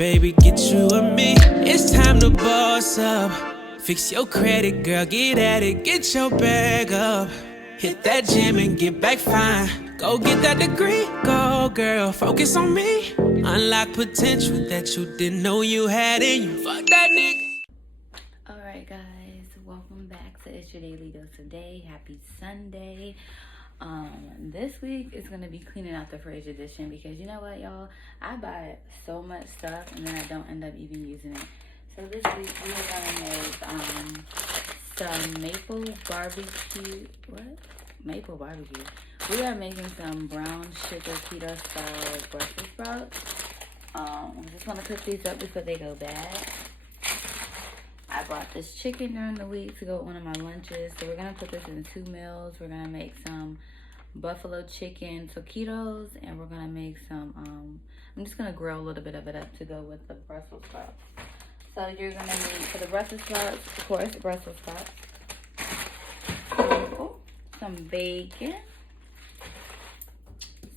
Baby, get you and me. It's time to boss up. Fix your credit, girl, get at it. Get your bag up. Hit that gym and get back fine. Go get that degree, go girl, focus on me. Unlock potential that you didn't know you had in you. Fuck that nigga. Alright guys, welcome back to It's Your Daily Dose of Day. Happy Sunday. This week is going to be cleaning out the fridge edition because you know what, y'all? I buy so much stuff and then I don't end up even using it. So this week we are going to make some maple barbecue. Maple barbecue. We are making some brown sugar keto style Brussels sprouts. I'm just going to cook these up before they go bad. I bought this chicken during the week to go with one of my lunches. So we're going to put this in 2 meals. We're going to make some buffalo chicken taquitos. And we're going to make some, I'm just going to grill a little bit of it up to go with the Brussels sprouts. So you're going to need, for the Brussels sprouts, of course, Brussels sprouts. Some bacon.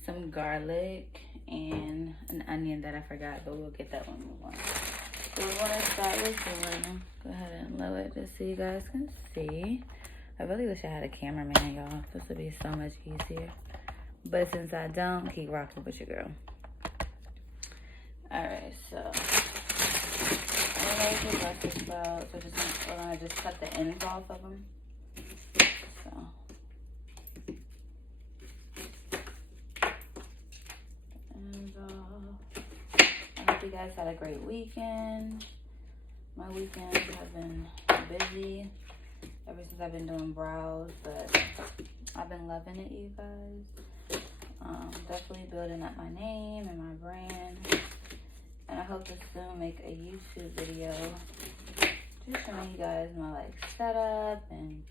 Some garlic. And an onion that I forgot, but we'll get that one on. So we're going to start with one. Go ahead and lower it just so you guys can see. I really wish I had a cameraman, y'all. This would be so much easier. But since I don't, keep rocking with your girl. Alright, so I'm going to Brussels sprouts. We're going to just cut the ends off of them. So. I hope you guys had a great weekend. My weekends have been busy ever since I've been doing brows, but I've been loving it, you guys. Definitely building up my name and my brand. And I hope to soon make a YouTube video just showing you guys my setup and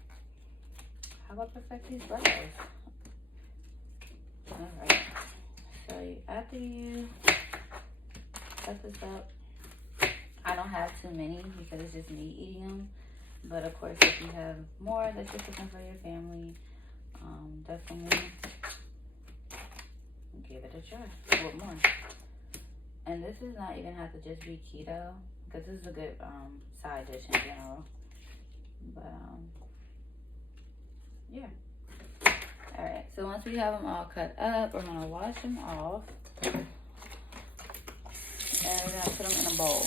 how I perfect these brows. Alright. So after you cut this up, I don't have too many because it's just me eating them. But of course, if you have more that you're cooking for your family, definitely give it a try with more. And this does not even have to just be keto because this is a good side dish in general. But yeah. Alright, so once we have them all cut up, we're going to wash them off. And we're going to put them in a bowl.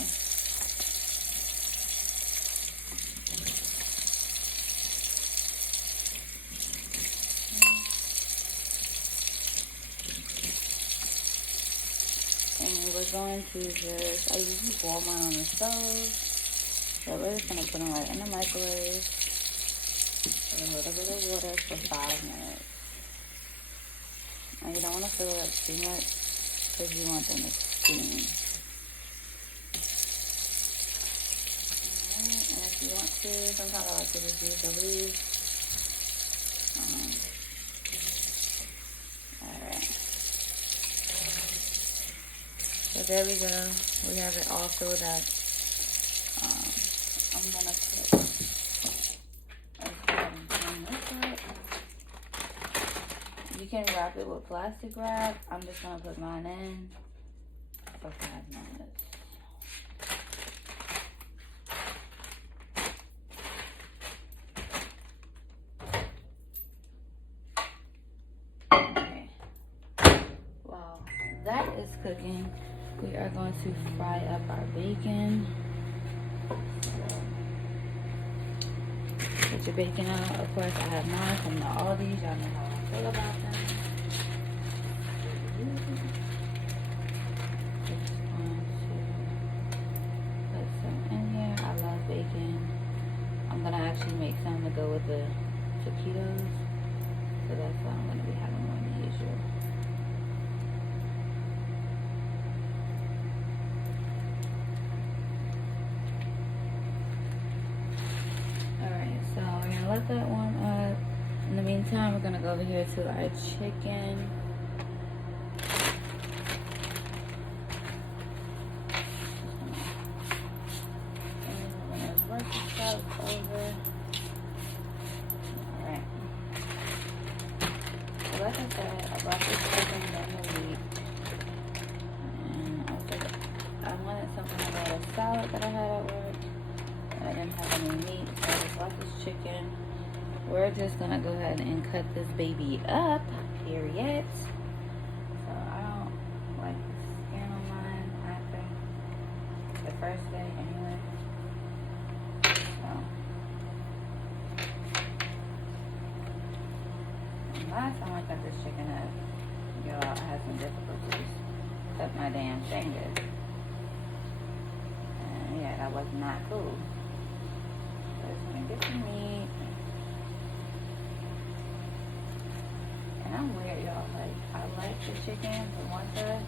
And we're going to just, I usually boil mine on the stove. So we're just going to put them right in the microwave. With a little bit of water for 5 minutes. And you don't want to fill it up too much because you want them to steam. Alright, and if you want to, sometimes I like to just use the leaves. Alright. So there we go. We have it all filled up. I'm going to put... You can wrap it with plastic wrap. I'm just going to put mine in for 5 minutes. Okay. While that is cooking, we are going to fry up our bacon. Put your bacon out. Of course, I have mine from the Aldi's. Y'all know how I feel about them. Just going to put some in here. I love bacon. I'm going to actually make some to go with the taquitos. So that's why I'm going to be having more than usual. Let that warm up. In the meantime, we're gonna go over here to our chicken. And we're gonna work this out over. Alright. So like I said, I bought this chicken during the week. And I wanted some salad that I had at work. I didn't have any meat, so I just left this chicken. We're just gonna go ahead and cut this baby up, period. So I don't like the skin on mine after the first day anyway. So last time I cut this chicken up, y'all, I had some difficulties. Cut my damn fingers. And yeah, that was not cool. So it's gonna get some meat. And I'm weird, y'all. Like, I like the chicken, but once I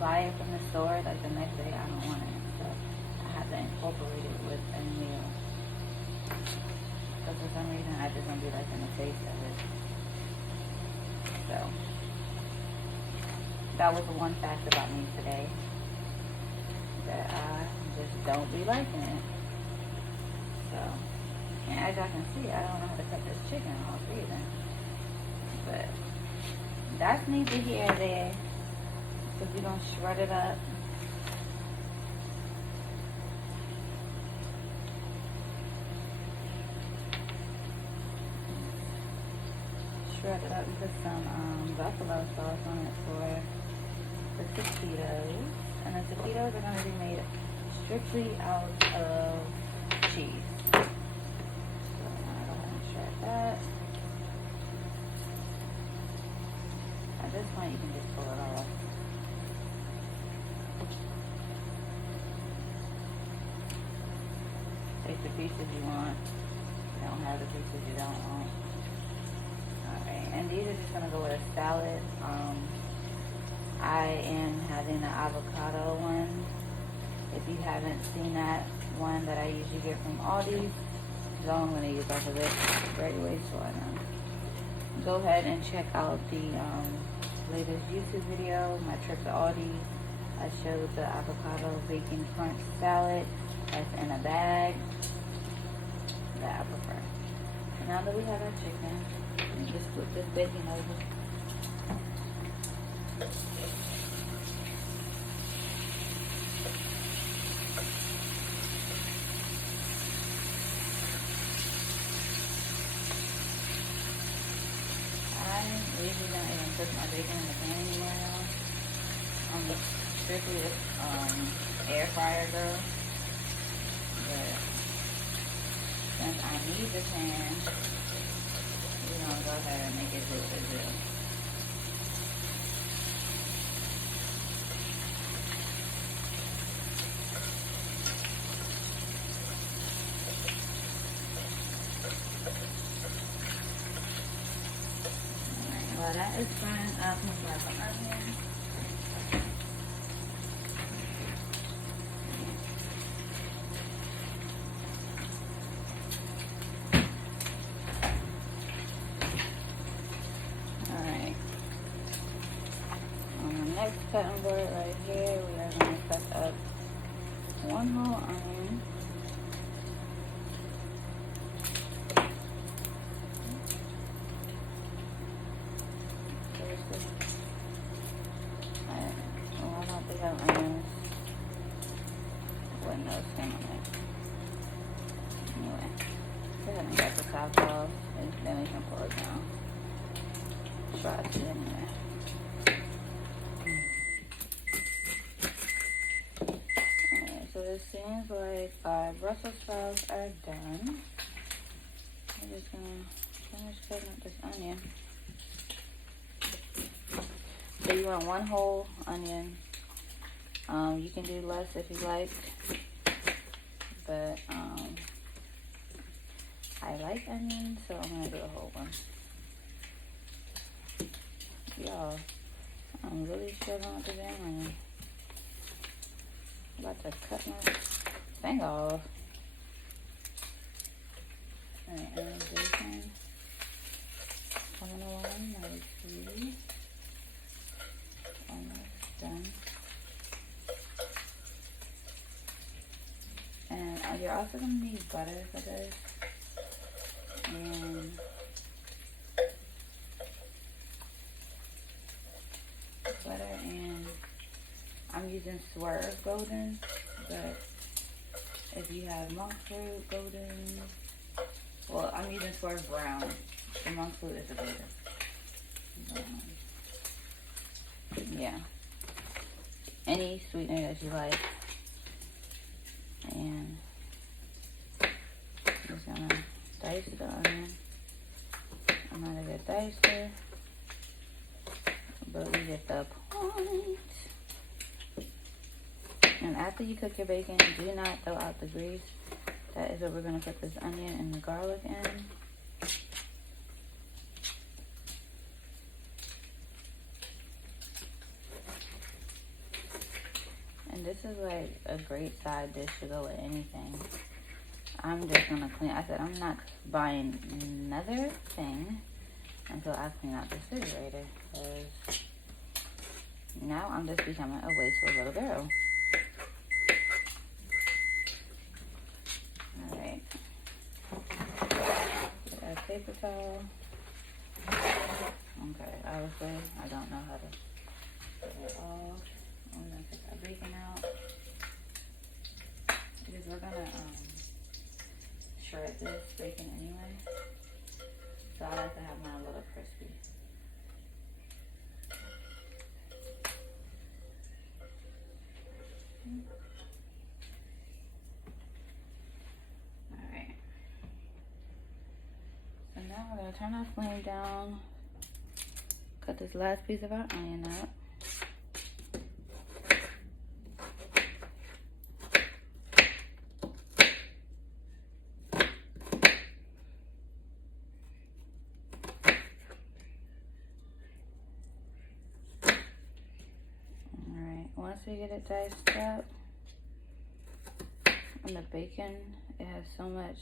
buy it from the store, like the next day, I don't want it. So I have to incorporate it with a meal. Because for some reason, I just don't be liking the taste of it. So that was the one fact about me today, that I just don't be liking it. So, and as y'all can see, I don't know how to cut this chicken off either. But that's neither here nor there. So we're gonna shred it up. Shred it up and put some buffalo sauce on it for the taquitos. And the taquitos are gonna be made strictly out of cheese. So I'm gonna go ahead and shred that. At this point, you can just pull it off. Take the pieces you want. You don't have the pieces you don't want. Alright, and these are just going to go with a salad. I am having the avocado one. If you haven't seen that one that I usually get from Aldi, so I'm going to use off of it right away, so I know. Go ahead and check out the latest YouTube video, my trip to Aldi. I showed the avocado bacon crunch salad that's in a bag that I prefer. And now that we have our chicken, we just flip this bacon over. I usually don't even put my bacon in the pan anymore now. I'm just strictly air fryer girl. But since I need the pan, we're gonna go ahead and make it do what it do. While that is frying up, I'm gonna grab some onion. Alright. On the next cutting board right here, we are going to cut up one whole onion. I don't think I have onions with no skin on it. Anyway, go ahead and get the top off, and then we can pull it down. Try to anyway. Alright, so it seems like our Brussels sprouts are done. I'm just gonna finish cutting up this onion. So you want one whole onion. You can do less if you like, but I like onions, so I'm gonna do a whole one. Y'all, I'm really struggling with the damn onion. I'm about to cut my thing off. Alright, and bacon. Coming along nicely. Almost done. And you're also going to need butter for this. And butter, and I'm using Swerve Golden, but If you have monk fruit, golden, well, I'm using Swerve brown. The monk fruit is the golden. Yeah. Any sweetener that you like. And I'm just gonna dice the onion. I'm not a good dicer, but we get the point. And after you cook your bacon, do not throw out the grease. That is what we're gonna put this onion and the garlic in. And this is like a great side dish to go with anything. I'm just gonna clean. I said I'm not buying another thing until I clean out the refrigerator, because now I'm just becoming a wasteful little girl. Alright. Get a paper towel. Okay, obviously I don't know how to get it off. I'm gonna take that bacon out. Because we're gonna shred this bacon anyway. So I like to have mine a little crispy. Alright. So now we're gonna turn our flame down. Cut this last piece of our onion up. Once we get it diced up, and the bacon, it has so much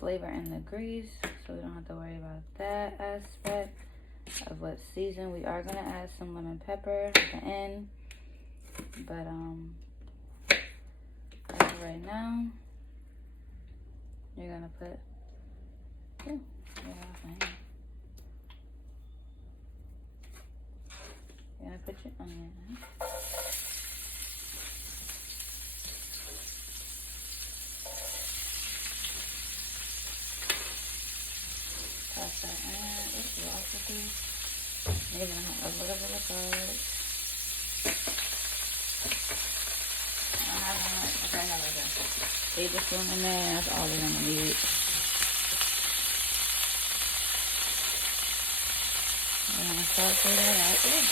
flavor in the grease, so we don't have to worry about that aspect of what season. We are gonna add some lemon pepper at the end, but as of right now, you're gonna put, you're gonna put your onion in. Toss that in. Oops, you lost the piece. You're gonna have a little bit of garlic. I don't have that much. Okay, no, we're good. Tablespoon in there, that's all we're gonna need. We're gonna saute that out there.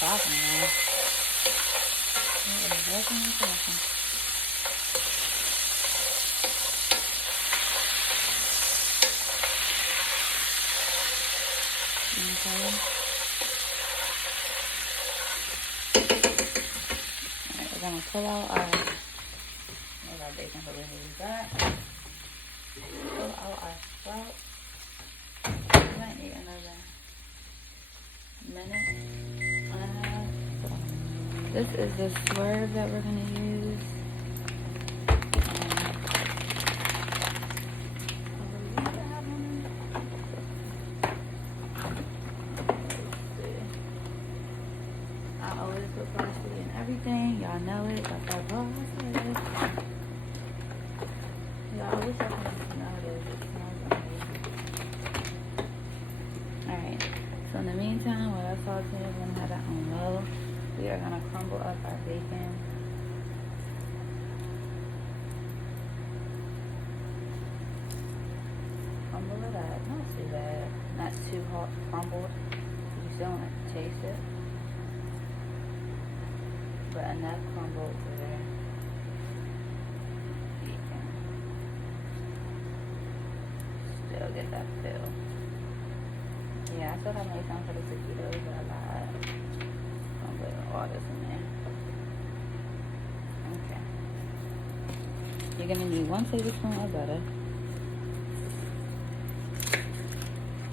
Talking now. It is definitely talking. Okay. Alright, we're gonna pull out our bacon, so we need that. Pull out our sprout. We might need another minute and a half. This is the Swerve that we're gonna use. I always put parsley in everything. Y'all know it. Got that process. I wish I could smell this. It smells amazing. Alright, so in the meantime, while that's sauteing, we're going to have that on low. We are going to crumble up our bacon. Crumble it up. Not too bad. Not too hot crumbled. You still want to taste it. But enough crumbled to there. Get that fill. Yeah, I still have my time for the taquitos, but I got all this in there. Okay. You're gonna need 1 tablespoon of butter.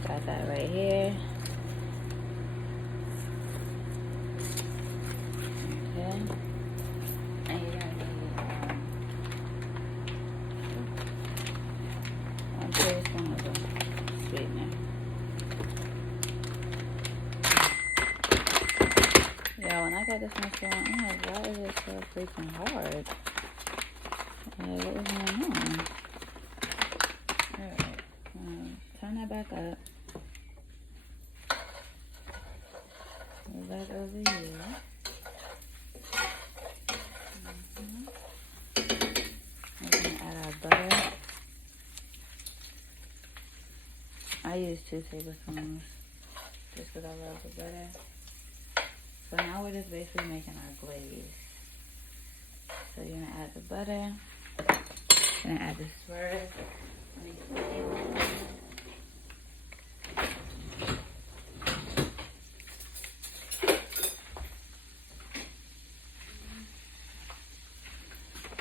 Got that right here. Okay. And you're gonna need 1 tablespoon of the sweetener. got this one so long. I'm like, why is it so freaking hard? Like, what was going on? Alright. Turn that back up. Go back over here. We're gonna add our butter. I use 2 tablespoons just because I love the butter. So now we're just basically making our glaze. So you're gonna add the butter. You're gonna add the swerve.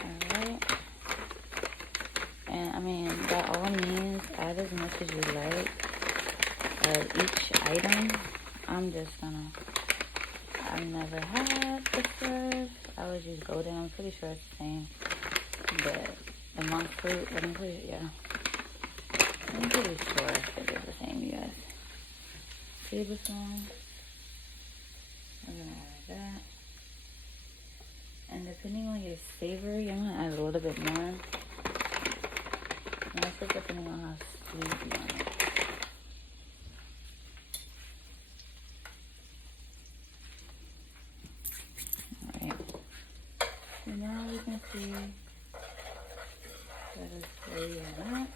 Alright. And I mean, by all means, add as much as you like of each item. I'm just gonna, I've never had the swerve. I always use golden. I'm pretty sure it's the same. But the monk fruit, I'm pretty sure it is the same, you guys. Tablespoon. I'm gonna add that. And depending on your savory, I'm gonna add a little bit more. And that's just depending on how sweet you want it. Alright. So now we can see that is ready or not.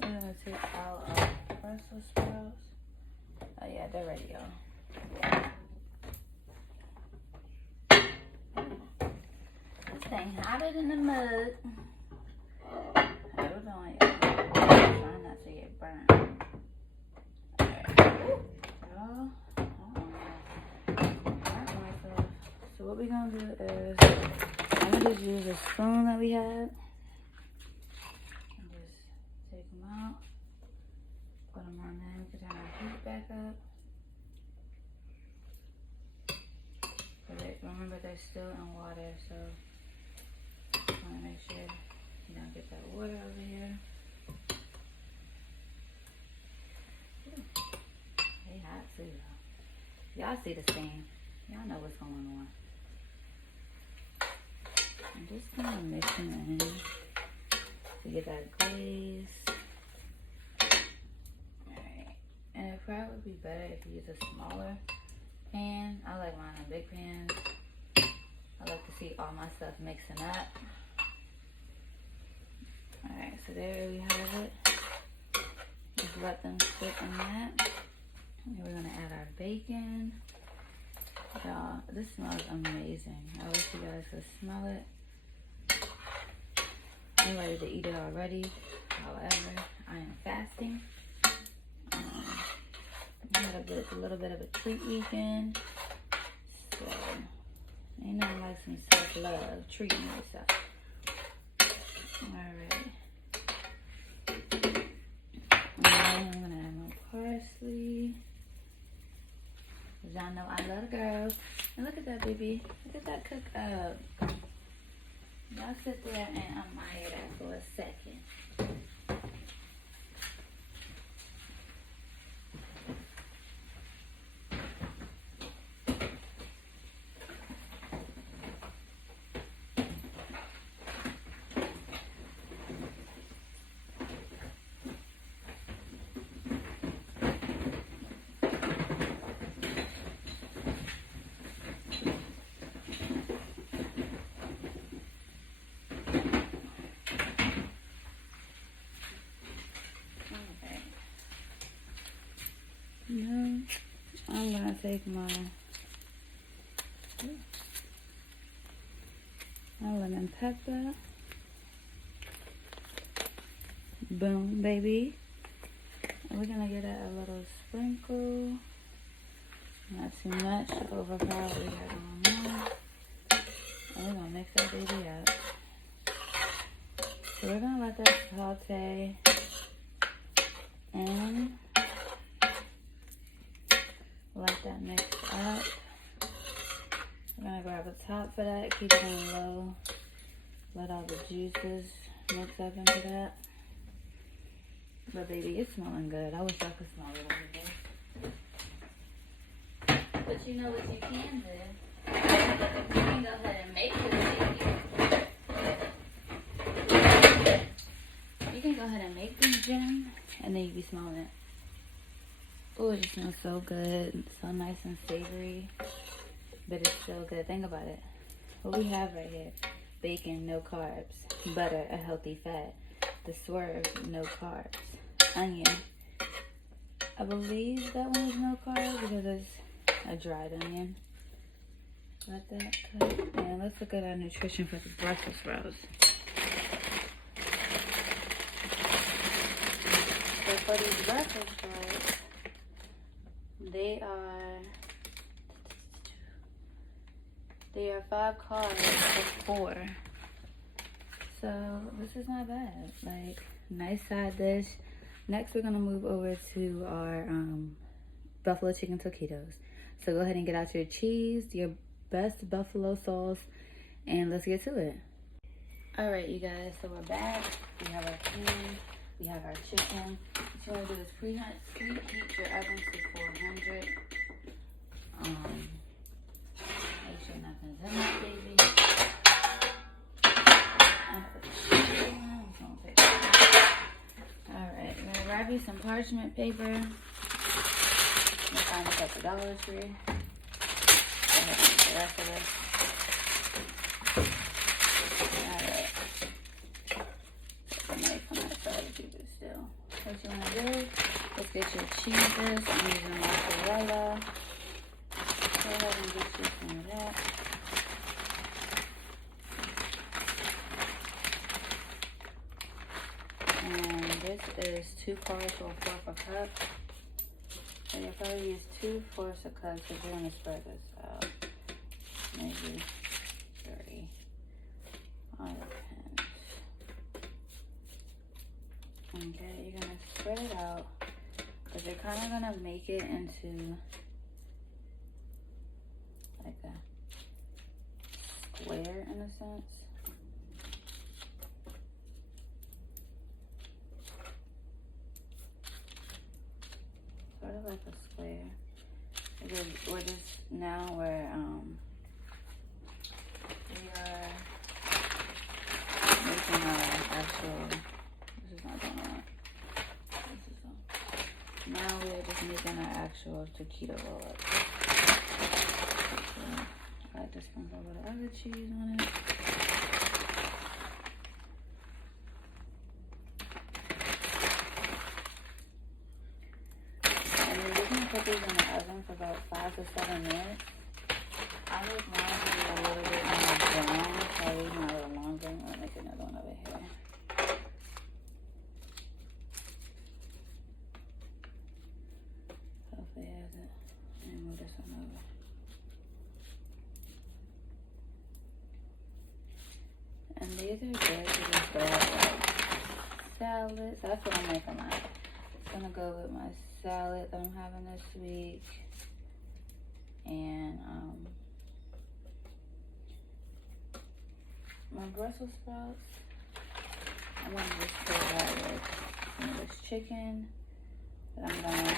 We're gonna take out our Brussels sprouts. Oh yeah, they're ready, y'all. This thing hotter than the mug. Hold on, y'all. Trying not to get burned. Alright. Y'all. So what we're gonna do is I'm gonna just use a spoon that we had and just take them out, put them on there. We can turn our heat back up. But remember, they're still in water, so just want to make sure you don't get that water over here. Ooh. They hot too, though. Y'all see the steam. Y'all know what's going on. I'm just kind of mixing it in to get that glaze. Alright. And it probably would be better if you use a smaller pan. I like mine in big pans. I like to see all my stuff mixing up. Alright, so there we have it. Just let them sit in that. And we're going to add our bacon. Y'all, this smells amazing. I wish you guys could smell it. I'm ready to eat it already. However, I am fasting. I had a little bit of a treat weekend. So, ain't nothing like some self-love, treating yourself. Alright. And then I'm going to add my parsley. Because y'all know I love the girls. And look at that, baby. Look at that cook up. Y'all sit there and admire that for a second. Now, I'm gonna take my lemon pepper. Boom, baby. And we're gonna get a little sprinkle. Not too much overpower what we got going on. And we're gonna mix that baby up. So we're gonna let that saute and let that mix up. We're gonna grab a top for that, keep it on low. Let all the juices mix up into that. But baby, it's smelling good. I wish I could smell it every day. But you know what you can do? You can go ahead and make this baby. You can go ahead and make this gem, and then you be smelling it. Oh, it just smells so good. So nice and savory. But it's so good. Think about it. What we have right here. Bacon, no carbs. Butter, a healthy fat. The Swerve, no carbs. Onion. I believe that one is no carbs because it's a dried onion. Let that cut. And let's look at our nutrition for the Brussels sprouts. So for these Brussels sprouts, they are 5 carbs for 4. So this is not bad. Like, nice side dish. Next, we're gonna move over to our buffalo chicken taquitos. So go ahead and get out your cheese, your best buffalo sauce, and let's get to it. All right, you guys. So we're back. We have our pan. We have our chicken. What you wanna do is preheat your oven to 400. Make sure nothing's in that baby. Alright, I'm gonna grab you some parchment paper. You'll find this at the Dollar Tree. Go ahead and get the rest of this. Alright. The knife on that side to keep it still. What you wanna do, let's get your cheeses. I'm using mozzarella. Go ahead and get you some of that. And this is 2 parts or 1/4 cup. So you'll probably use 2/4 cups if you're going to spread this out. Maybe 30. All depends. Okay, you're going to spread it out. But you're kind of going to make it into like a square in a sense. Sort of like a square. Because we're just now we are making our actual. This is not going on. Now we are just making our actual taquito roll up. So I like to sprinkle a little other cheese on it. Put these in the oven for about 5 to 7 minutes. I make mine to be a little bit more brown, so I leave mine a little longer. I'm gonna make another one over here. Hopefully it has it. And move this one over. And these are good to just go with like salads. That's what I'm making mine. It's gonna go with my salad that I'm having this week, and my Brussels sprouts. I'm gonna just put that with some of this chicken that I'm gonna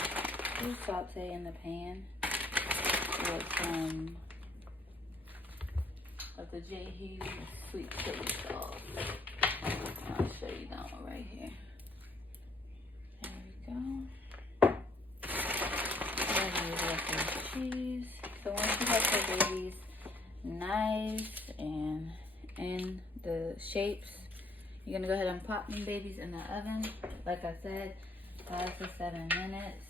do saute in the pan with some of the J. Hughes sweet chili sauce. I'll show you that one right here. There we go. Cheese. So once you have your babies nice and in the shapes, you're gonna go ahead and pop them babies in the oven. Like I said, 5 to 7 minutes.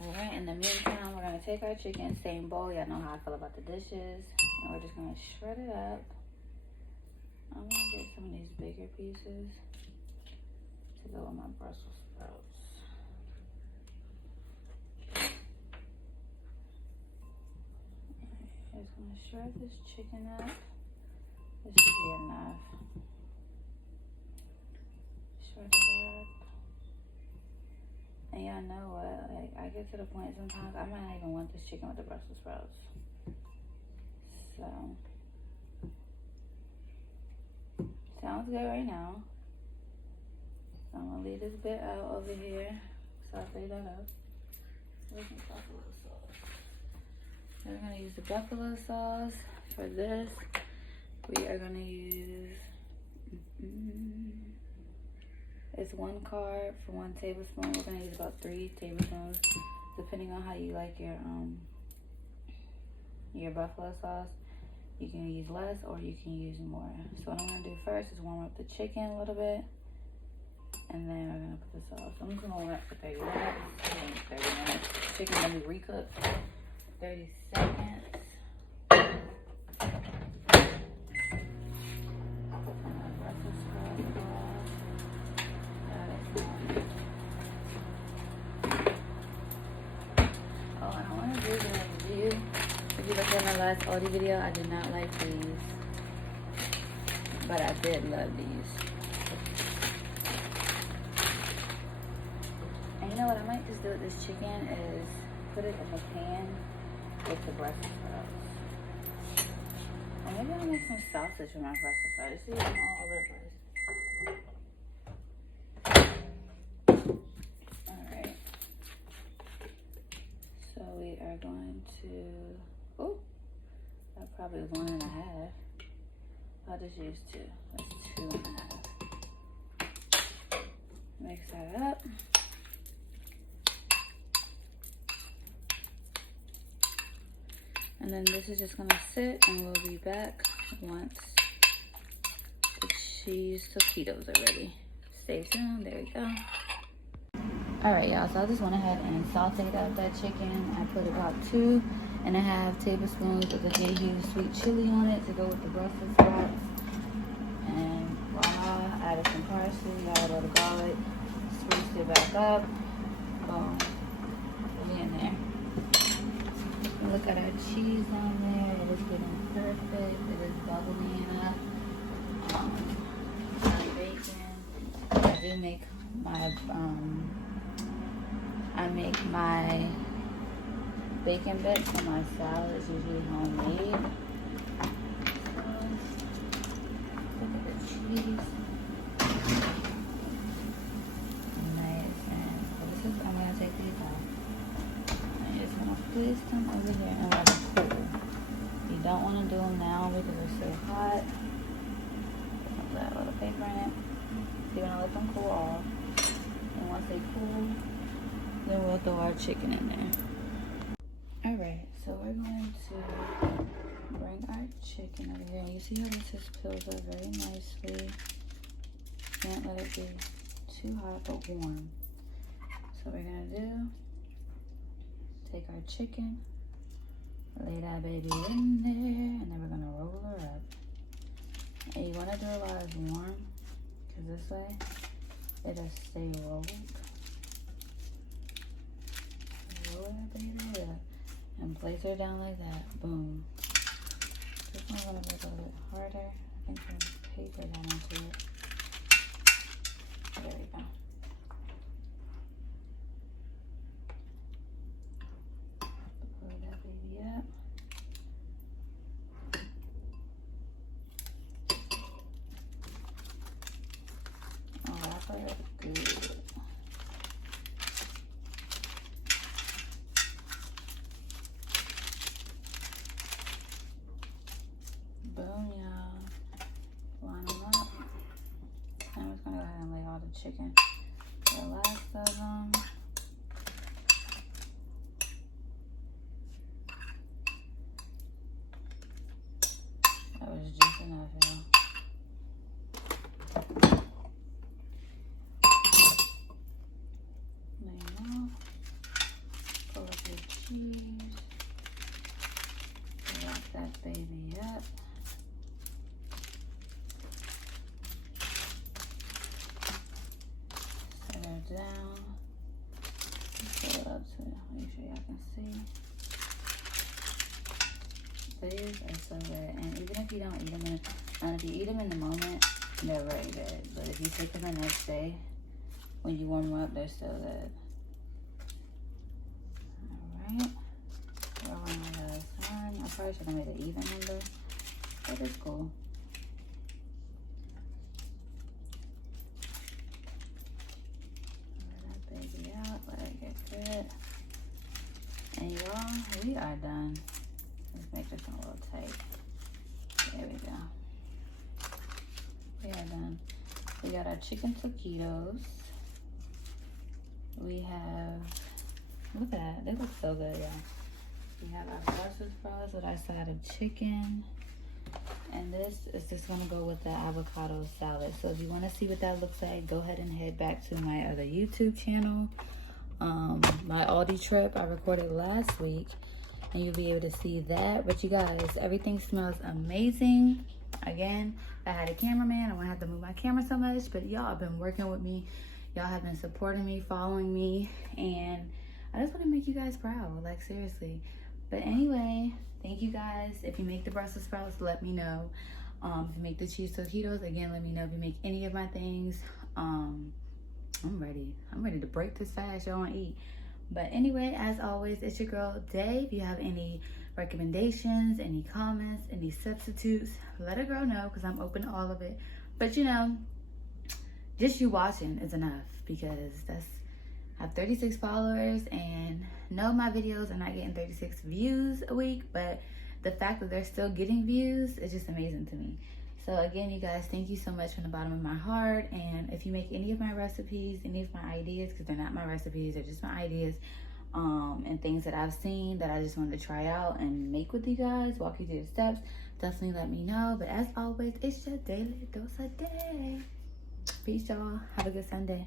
Alright, in the meantime, we're gonna take our chicken, same bowl. Y'all know how I feel about the dishes. And we're just gonna shred it up. I'm gonna get some of these bigger pieces to go with my Brussels sprouts. Just gonna shred this chicken up. This should be enough. Shred it up. And y'all know what? Like, I get to the point sometimes I might not even want this chicken with the Brussels sprouts. So, sounds good right now. So I'm gonna leave this bit out over here. Saute that up. Where's my buffalo sauce? We're gonna use the buffalo sauce for this. We are gonna use, it's 1 carb for 1 tablespoon. We're gonna use about 3 tablespoons, depending on how you like your buffalo sauce. You can use less or you can use more. So what I'm gonna do first is warm up the chicken a little bit, and then we're gonna put the sauce. I'm just gonna warm it for 30 minutes. 30 minutes. Chicken gonna be recooked 30 seconds. If you look at my last Aldi video, I did not like these, but I did love these. And you know what I might just do with this chicken is put it in the pan with the Brussels sprouts. Or maybe I'll make some sausage with my Brussels sprouts. See, I'm all over the place. Alright. So we are going to, oh, that probably was 1.5. I'll just use 2. That's 2.5. Mix that up. And then this is just gonna sit, and we'll be back once the cheese taquitos are ready. Stay tuned. There we go. Alright, y'all, so I just went ahead and sauteed up that chicken. I put about 2.5 tablespoons of the Jeju sweet chili on it to go with the Brussels sprouts. And voila, added some parsley, added a little garlic, squeezed it back up. Boom. We in there. Look at our cheese on there. It is getting perfect. It is bubbling up. My bacon. I do make my bacon bits for my salad. It's usually homemade. So, look at the cheese. Nice. And I'm gonna take these off. I'm just gonna place them over here and let them cool. You don't want to do them now because they're so hot. Put that little paper in it. So you're gonna let them cool off. And once they cool, then we'll throw our chicken in there. Alright, so we're going to bring our chicken over here. And you see how this just peels up very nicely. Can't let it be too hot but warm. So what we're gonna do, take our chicken, lay that baby in there, and then we're gonna roll her up. And you wanna do a lot of warm, because this way it'll stay rolled. Roll that baby up and place her down like that. Boom. This one's gonna make it a little bit harder. I think there's paper down into it. There we go. Pull that baby up. Oh, wrap her up good. Boom, y'all. Line them up. I'm just gonna go ahead and lay all the chicken. The last of them. That was just enough, y'all. Lay them off. Pull up your cheese. Wrap that baby up. Down, pull it up to make sure y'all can see. These are so good, and even if you don't eat them if you eat them in the moment, they're very good. But if you take them the next day, when you warm them up, they're still good. All right, rolling on the other side. I probably should have made an even number, but it's cool. we are done. Let's make this one a little tight. There we go. We are done. We got our chicken taquitos. We have, look at that. They look so good, y'all. We have our Brussels sprouts with our side of chicken. And this is just gonna go with the avocado salad. So if you wanna see what that looks like, go ahead and head back to my other YouTube channel. My Aldi trip I recorded last week, and you'll be able to see that. But you guys, everything smells amazing. Again, I had a cameraman. I won't have to move my camera so much, but y'all have been working with me. Y'all have been supporting me, following me, and I just want to make you guys proud, like seriously. But anyway, thank you guys. If you make the Brussels sprouts, let me know. If you make the cheese taquitos, again, let me know. If you make any of my things, I'm ready to break this fast. Y'all want to eat. But anyway, as always, it's your girl Day. If you have any recommendations, any comments, any substitutes, let a girl know, because I'm open to all of it. But you know, just you watching is enough, because I have 36 followers, and no, my videos are not getting 36 views a week, but the fact that they're still getting views is just amazing to me. So again, you guys, thank you so much from the bottom of my heart. And if you make any of my recipes, any of my ideas, because they're not my recipes, they're just my ideas, and things that I've seen that I just wanted to try out and make with you guys, walk you through the steps, definitely let me know. But as always, it's your daily dose of day. Peace, y'all. Have a good Sunday.